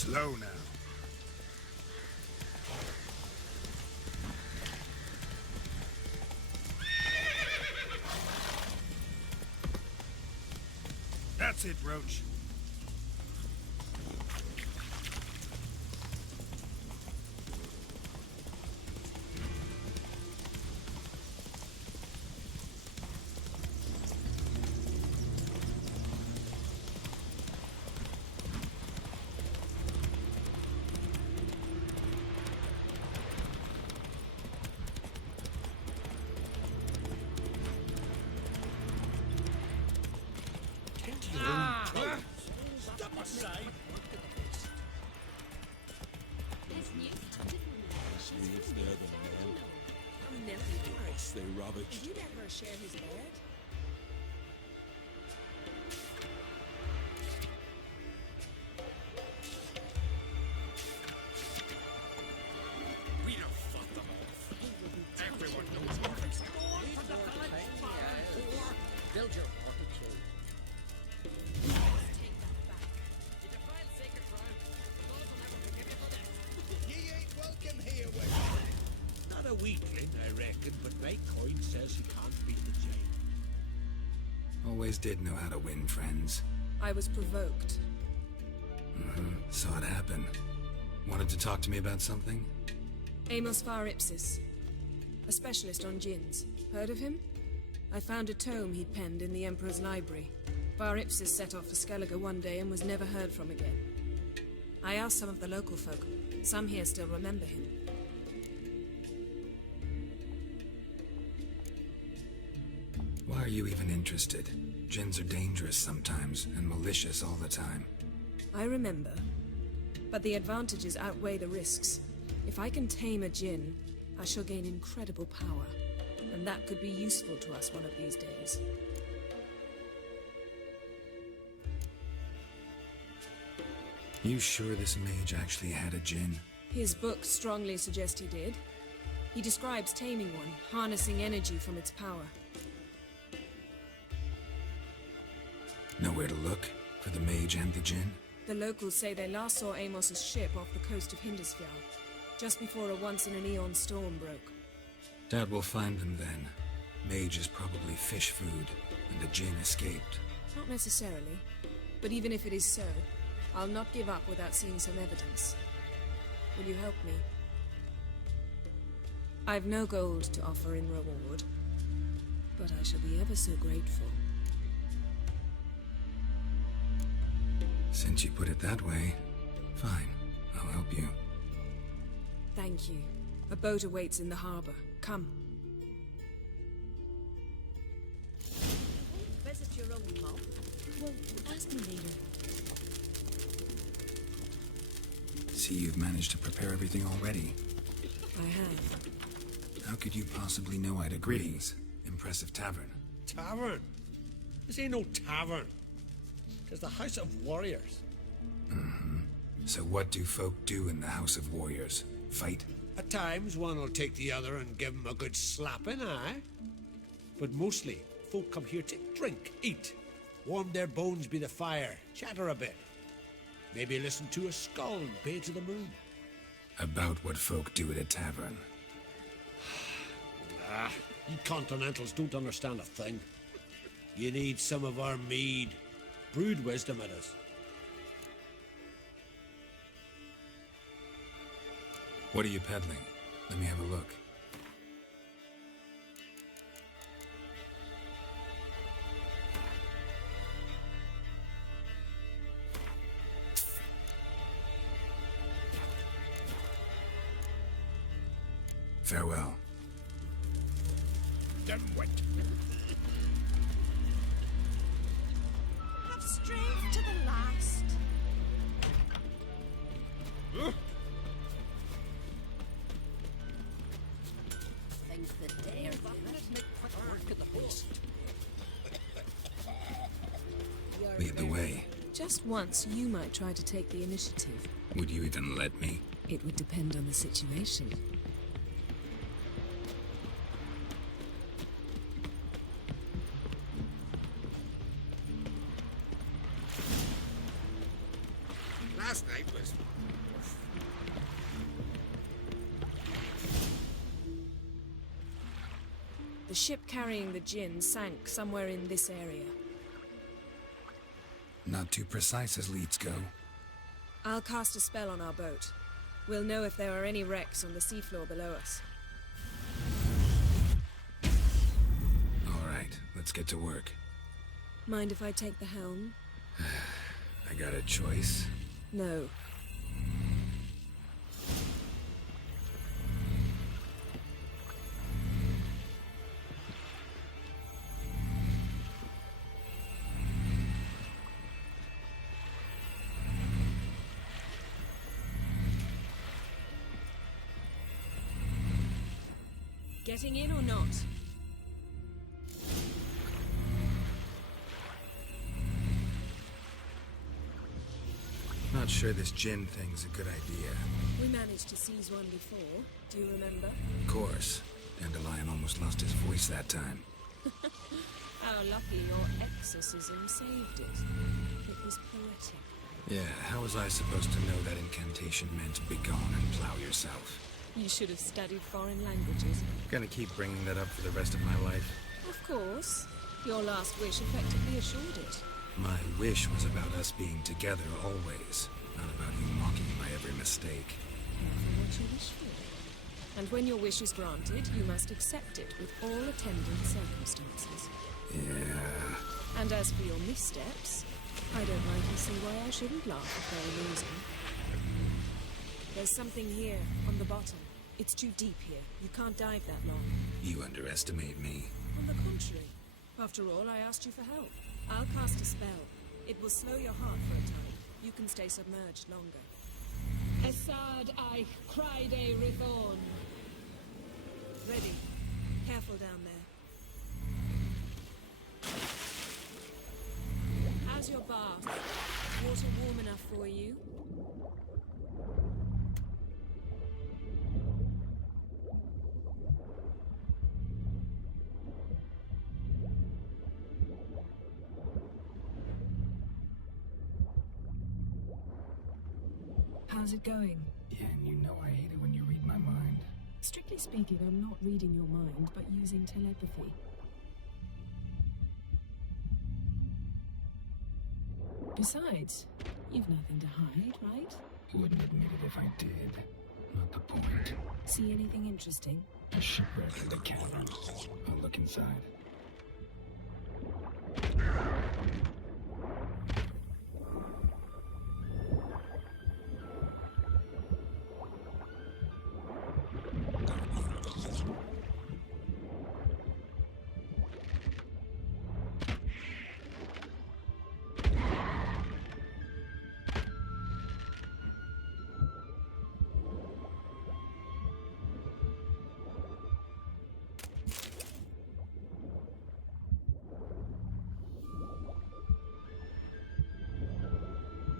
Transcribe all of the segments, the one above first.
Slow now. That's it, Roach. They rubbish. Did you let her share his bed? We don't fuck them off. Everyone knows what it's Build your fortitude. Take that back. You defile sacred ground. The gods will never forgive you for this. Ye ain't welcome here, Wayne. Not a weakling, I reckon, but my coin says he can't beat the Jane. Always did know how to win friends. I was provoked. Saw it happen. Wanted to talk to me about something? Amos Far Ipsis, a specialist on djinns. Heard of him? I found a tome he'd penned in the Emperor's library. Far Ipsis set off for Skellige one day and was never heard from again. I asked some of the local folk. Some here still remember him. Why are you even interested? Djinns are dangerous sometimes, and malicious all the time. I remember. But the advantages outweigh the risks. If I can tame a djinn, I shall gain incredible power. And that could be useful to us one of these days. You sure this mage actually had a djinn? His books strongly suggest he did. He describes taming one, harnessing energy from its power. Nowhere to look for the mage and the djinn? The locals say they last saw Amos's ship off the coast of Hindisfjall, just before a once-in-an-eon storm broke. Doubt we'll find them then. Mage is probably fish food, and the djinn escaped. Not necessarily. But even if it is so, I'll not give up without seeing some evidence. Will you help me? I've no gold to offer in reward, but I shall be ever so grateful. Since you put it that way, fine. I'll help you. Thank you. A boat awaits in the harbor. Come. Visit your own mouth. Well, ask me later. See, you've managed to prepare everything already. I have. How could you possibly know I'd agree? Greetings. Impressive tavern. Tavern? This ain't no tavern. It's the House of Warriors. So what do folk do in the House of Warriors? Fight? At times, one will take the other and give him a good slapping, aye? But mostly, folk come here to drink, eat, warm their bones by the fire, chatter a bit. Maybe listen to a skull and pay to the moon. About what folk do at a tavern. You continentals don't understand a thing. You need some of our mead. Brewed wisdom it is. What are you peddling? Let me have a look. Farewell. Dimwit. Have strength to the last. Think the day or make quick work of the beast. Lead the way. Just once, you might try to take the initiative. Would you even let me? It would depend on the situation. Last night was ship carrying the Djinn sank somewhere in this area. Not too precise as leads go. I'll cast a spell on our boat. We'll know if there are any wrecks on the seafloor below us. All right, let's get to work. Mind if I take the helm? I got a choice. No. Getting in or not? Not sure this Djinn thing's a good idea. We managed to seize one before. Do you remember? Of course. Dandelion almost lost his voice that time. How lucky your exorcism saved it. It was poetic. Yeah, how was I supposed to know that incantation meant begone and plow yourself? You should have studied foreign languages. Gonna keep bringing that up for the rest of my life. Of course. Your last wish effectively assured it. My wish was about us being together always, not about you mocking my every mistake. Careful what you wish for. And when your wish is granted, you must accept it with all attendant circumstances. Yeah. And as for your missteps, I don't rightly see why I shouldn't laugh if they're amusing. There's something here, on the bottom. It's too deep here. You can't dive that long. You underestimate me. On the contrary. After all, I asked you for help. I'll cast a spell. It will slow your heart for a time. You can stay submerged longer. Esad I Kryde Rithorn. Ready. Careful down there. How's your bath? Water warm enough for you? How's it going? Yeah, and you know I hate it when you read my mind. Strictly speaking, I'm not reading your mind, but using telepathy. Besides, you've nothing to hide, right? Wouldn't admit it if I did. Not the point. See anything interesting? A shipwreck with a cavern. I'll look inside.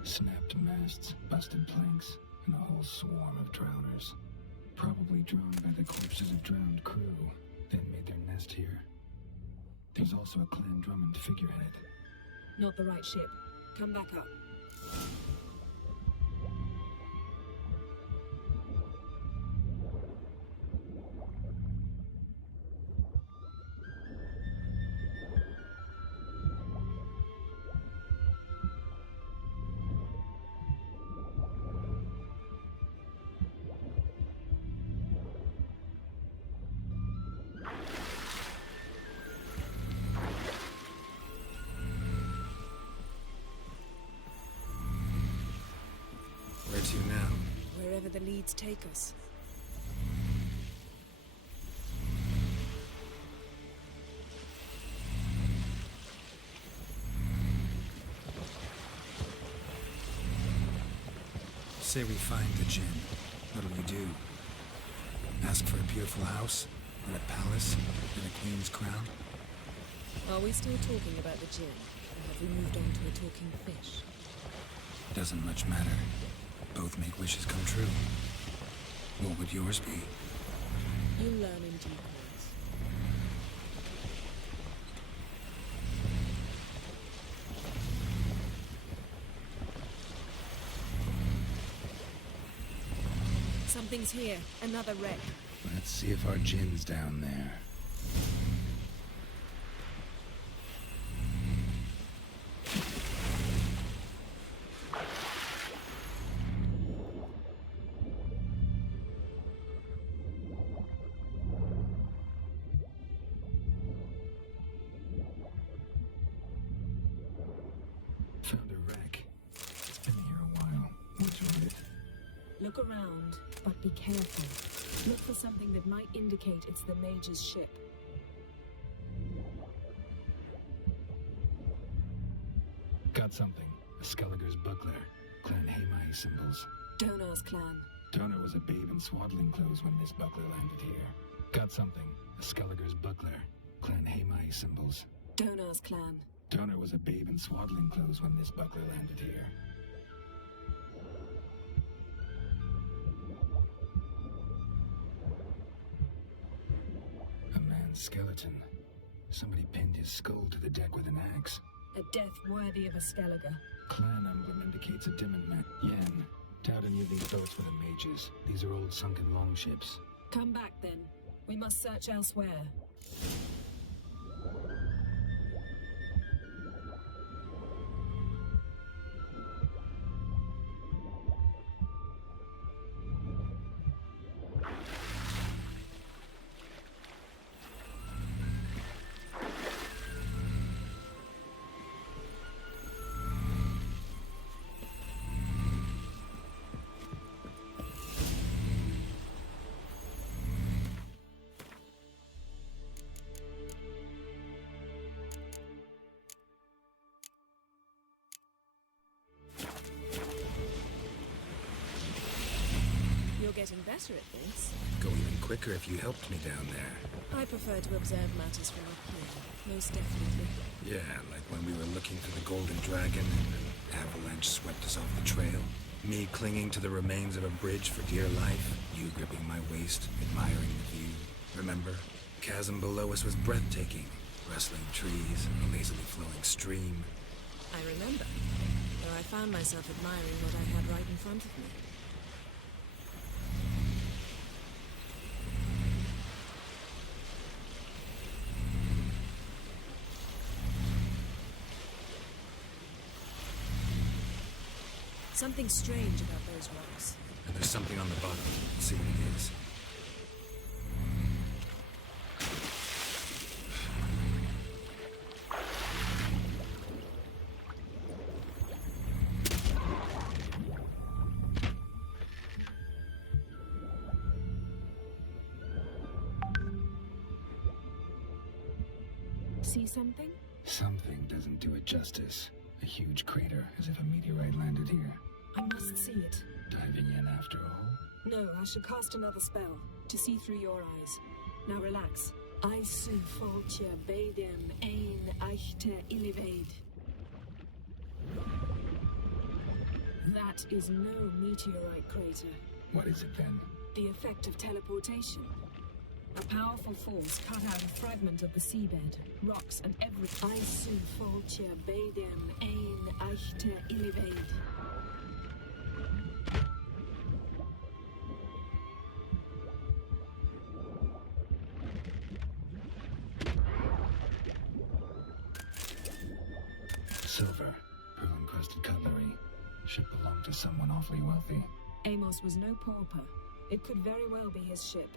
Snapped masts, busted planks, and a whole swarm of drowners. Probably drawn by the corpses of drowned crew, then made their nest here. There's also a Clan Drummond figurehead. Not the right ship. Come back up. Where to now? Wherever the leads take us. Say we find the Djinn. What'll you do? Ask for a beautiful house? And a palace? And a queen's crown? Are we still talking about the Djinn? Or have we moved on to a talking fish? Doesn't much matter. Both make wishes come true. What would yours be? You'll learn in due course. Something's here. Another wreck. Let's see if our Djinn's down there. Look around, but be careful. Look for something that might indicate it's the Mage's ship. Got something. A Skelliger's buckler. Clan Hamai symbols. Donar's clan. Donar was a babe in swaddling clothes when this buckler landed here. Got something. A Skelliger's buckler. Clan Hamai symbols. Donar's clan. Donar was a babe in swaddling clothes when this buckler landed here. A man's skeleton. Somebody pinned his skull to the deck with an axe. A death worthy of a Skelliger. Clan emblem indicates a Dimmen man. Yen. Doubt any of these boats were the mages. These are old sunken longships. Come back then. We must search elsewhere. You're getting better at this. Go even quicker if you helped me down there. I prefer to observe matters from up here, most definitely. Yeah, like when we were looking for the Golden Dragon and an avalanche swept us off the trail. Me clinging to the remains of a bridge for dear life. You gripping my waist, admiring the view. Remember? Chasm below us was breathtaking. Rustling trees, a lazily flowing stream. I remember, though I found myself admiring what I had right in front of me. Something strange about those rocks. And there's something on the bottom. Let's see what it is. See something? Something doesn't do it justice. A huge crater, as if a meteorite landed here. I must see it. Diving in after all? No, I shall cast another spell, to see through your eyes. Now relax. I su foltje bedem ein echte illivaid. That is no meteorite crater. What is it then? The effect of teleportation. A powerful force cut out a fragment of the seabed, rocks and every... I su foltje bedem ein echte illivaid. Silver, pearl-encrusted cutlery. Should belong to someone awfully wealthy. Amos was no pauper. It could very well be his ship.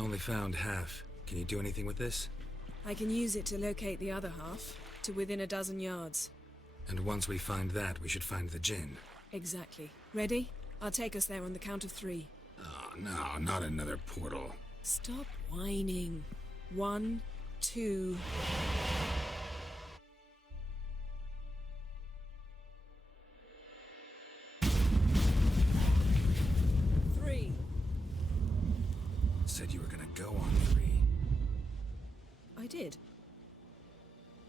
Only found half. Can you do anything with this? I can use it to locate the other half, to within a dozen yards. And once we find that, we should find the Djinn. Exactly. Ready? I'll take us there on the count of 3. Oh, no, not another portal. Stop whining. 1, 2... Said you were gonna go on 3. I did.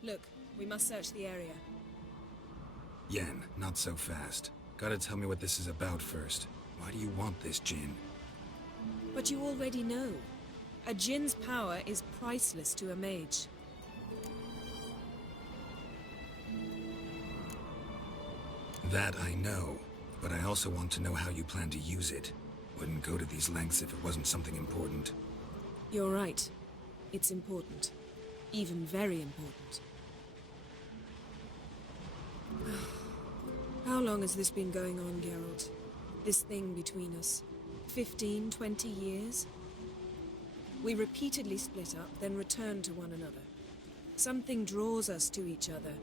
Look, we must search the area. Yen, not so fast. Gotta tell me what this is about first. Why do you want this djinn? But you already know. A djinn's power is priceless to a mage. That I know, but I also want to know how you plan to use it. Wouldn't go to these lengths if it wasn't something important. You're right. It's important. Even very important. How long has this been going on, Geralt? This thing between us? 15, 20 years? We repeatedly split up, then return to one another. Something draws us to each other,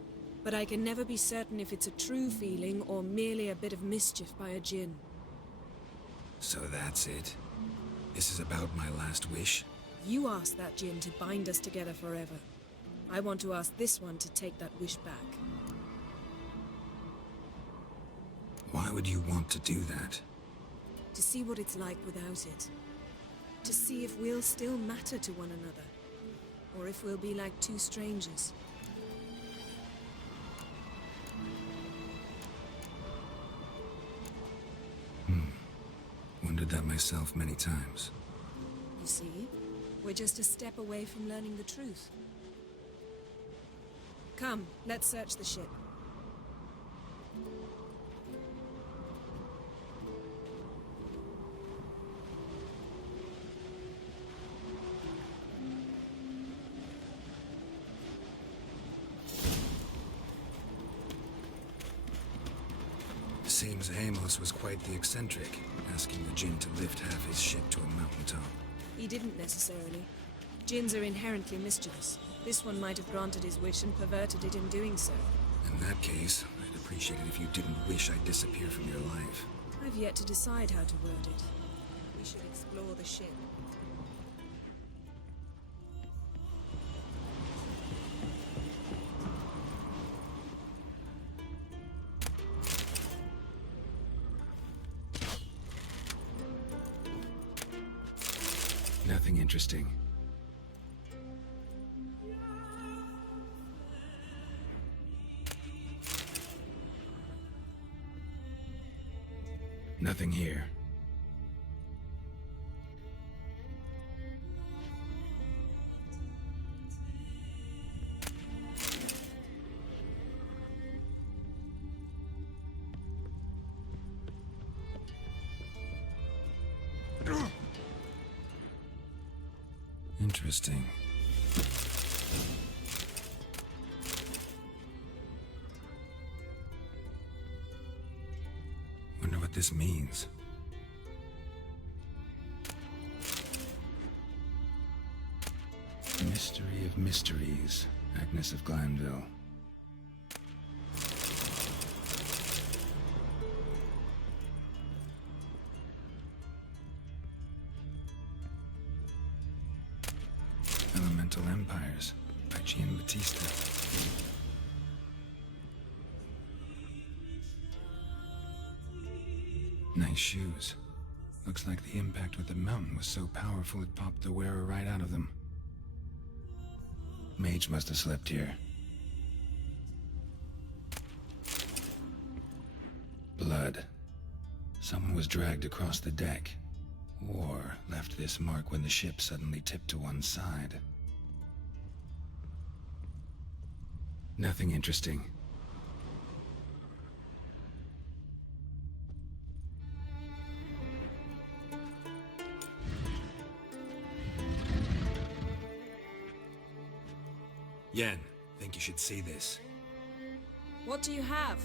but I can never be certain if it's a true feeling or merely a bit of mischief by a djinn. So that's it? This is about my last wish? You asked that djinn to bind us together forever. I want to ask this one to take that wish back. Why would you want to do that? To see what it's like without it. To see if we'll still matter to one another. Or if we'll be like two strangers. Wondered that myself many times. You see? We're just a step away from learning the truth. Come, let's search the ship. Seems Amos was quite the eccentric, asking the djinn to lift half his ship to a mountaintop. He didn't necessarily. Djinns are inherently mischievous. This one might have granted his wish and perverted it in doing so. In that case, I'd appreciate it if you didn't wish I'd disappear from your life. I've yet to decide how to word it. We should explore the ship. Nothing interesting. Nothing here. Interesting. Wonder what this means. Mystery of mysteries, Agnes of Glanville. Elemental Empires by Giambattista. Nice shoes. Looks like the impact with the mountain was so powerful it popped the wearer right out of them. Mage must have slept here. Blood. Someone was dragged across the deck. Or left this mark when the ship suddenly tipped to one side. Nothing interesting. Yen, think you should see this. What do you have?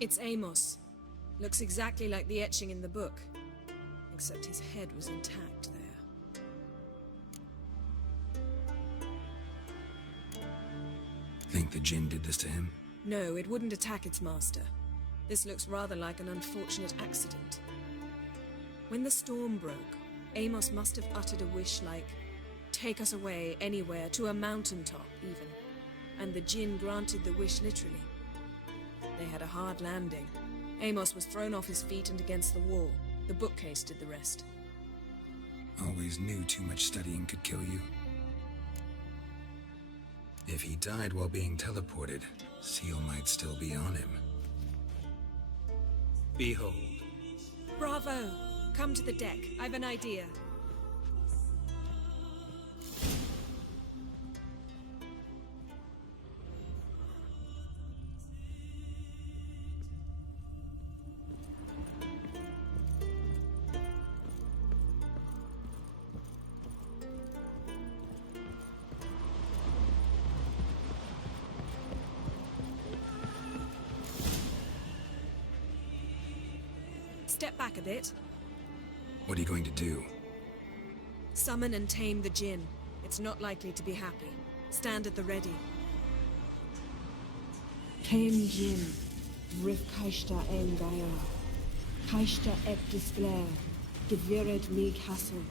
It's Amos. Looks exactly like the etching in the book. Except his head was intact there. Think the djinn did this to him? No, it wouldn't attack its master. This looks rather like an unfortunate accident. When the storm broke, Amos must have uttered a wish like, "Take us away, anywhere, to a mountaintop, even." And the djinn granted the wish literally. They had a hard landing. Amos was thrown off his feet and against the wall. The bookcase did the rest. Always knew too much studying could kill you. If he died while being teleported, Seal might still be on him. Behold. Bravo! Come to the deck. I've an idea. Step back a bit. What are you going to do? Summon and tame the Djinn. It's not likely to be happy. Stand at the ready. Tame Djinn, Rif Kaishta Engaya, Kaishta Ek Displair, Geviret Mig Hassel.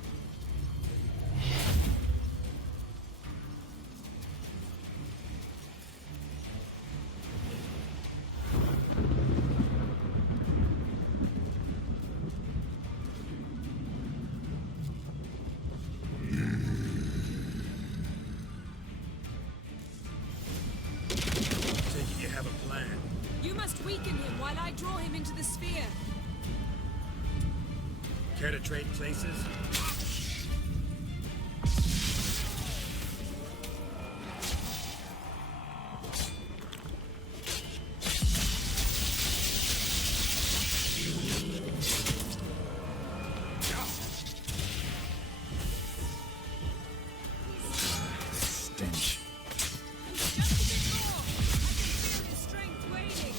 You have a plan. You must weaken him while I draw him into the sphere. Care to trade places? Stench. Just a bit more. I can feel his strength waning.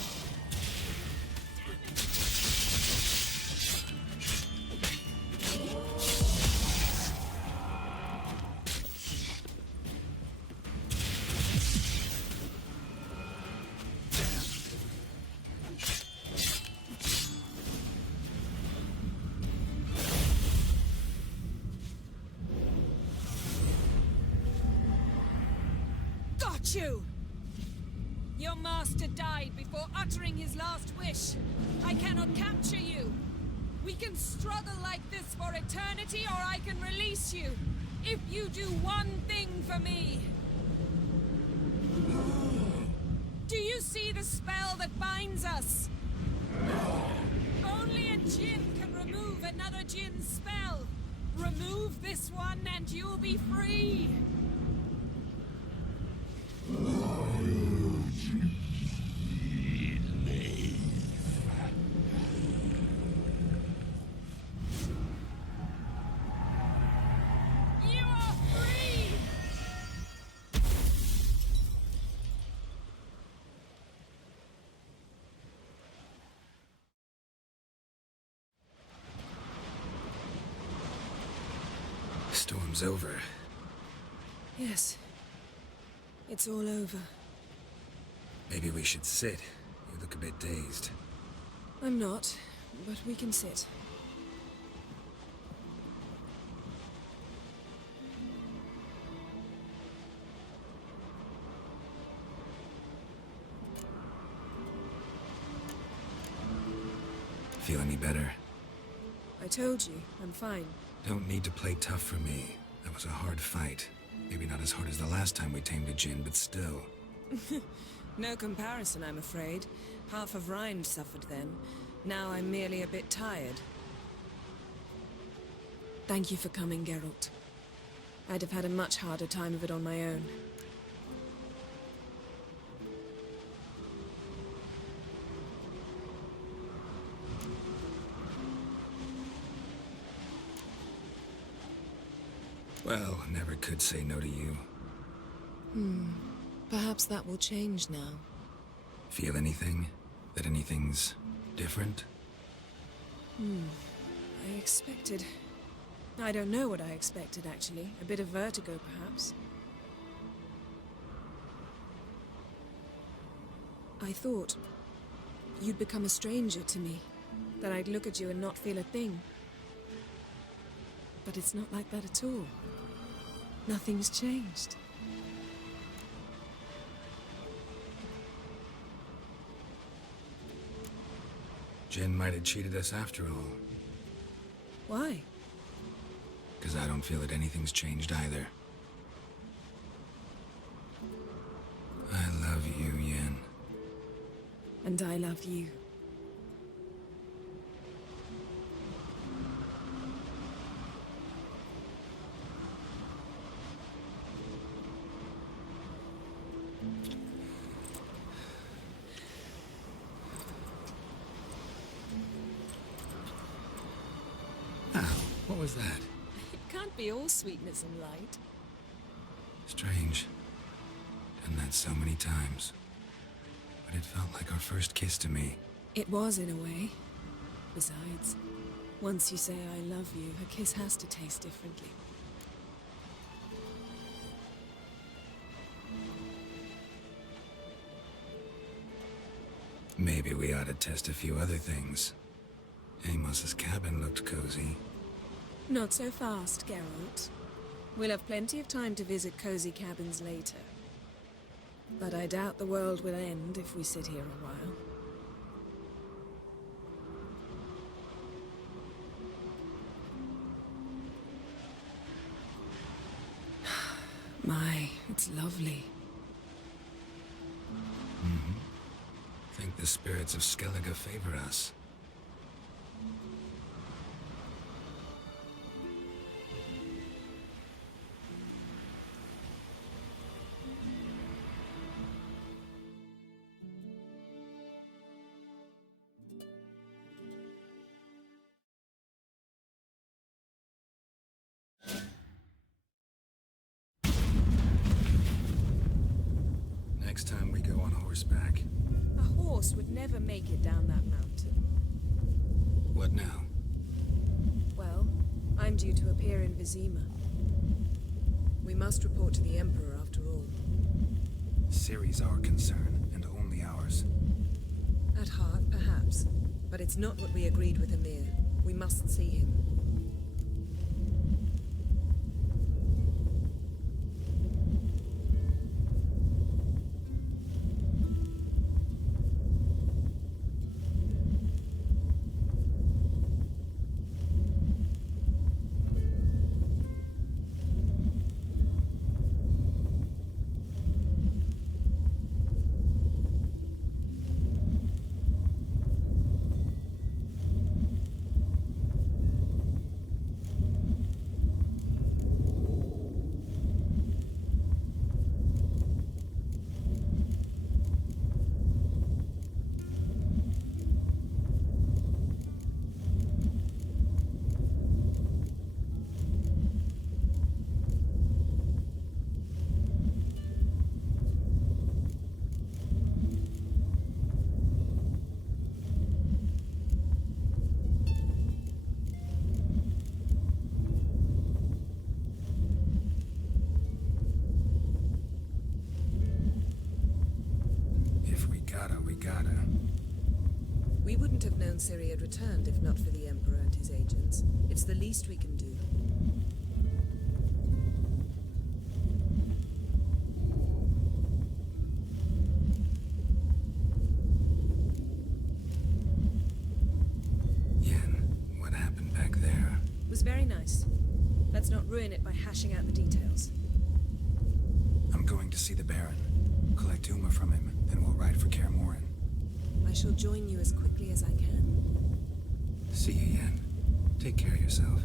Got you! Your master died before uttering his last wish. I cannot capture you. We can struggle like this for eternity, or I can release you. If you do one thing for me. Do you see the spell that binds us? Only a Djinn can remove another Djinn's spell. Remove this one and you'll be free. You are free! Storm's over. Yes. It's all over. Maybe we should sit. You look a bit dazed. I'm not, but we can sit. Feel any better? I told you, I'm fine. Don't need to play tough for me. That was a hard fight. Maybe not as hard as the last time we tamed a Djinn, but still. No comparison, I'm afraid. Half of Rhind suffered then. Now I'm merely a bit tired. Thank you for coming, Geralt. I'd have had a much harder time of it on my own. Well, never could say no to you. Perhaps that will change now. Feel anything? That anything's different? I expected... I don't know what I expected, actually. A bit of vertigo, perhaps. I thought you'd become a stranger to me. That I'd look at you and not feel a thing. But it's not like that at all. Nothing's changed. Djinn might have cheated us after all. Why? Because I don't feel that anything's changed either. And I love you. What was that? It can't be all sweetness and light. Strange. Done that so many times. But it felt like our first kiss to me. It was, in a way. Besides, once you say I love you, a kiss has to taste differently. Maybe we ought to test a few other things. Amos's cabin looked cozy. Not so fast, Geralt. We'll have plenty of time to visit cozy cabins later. But I doubt the world will end if we sit here a while. My, it's lovely. I think the spirits of Skellige favor us. Next time we go on horseback. A horse would never make it down that mountain. What now? Well, I'm due to appear in Vizima. We must report to the Emperor after all. Ciri's our concern, and only ours. At heart, perhaps. But it's not what we agreed with Emir. We must see him. We wouldn't have known Ciri had returned if not for the Emperor and his agents. It's the least we can do. Yen, what happened back there? It was very nice. Let's not ruin it by hashing out the details. I'm going to see the Baron. Collect Uma from him, then we'll ride for Kaer Morhen. I shall join you as quickly as I can. See you, Yen. Take care of yourself.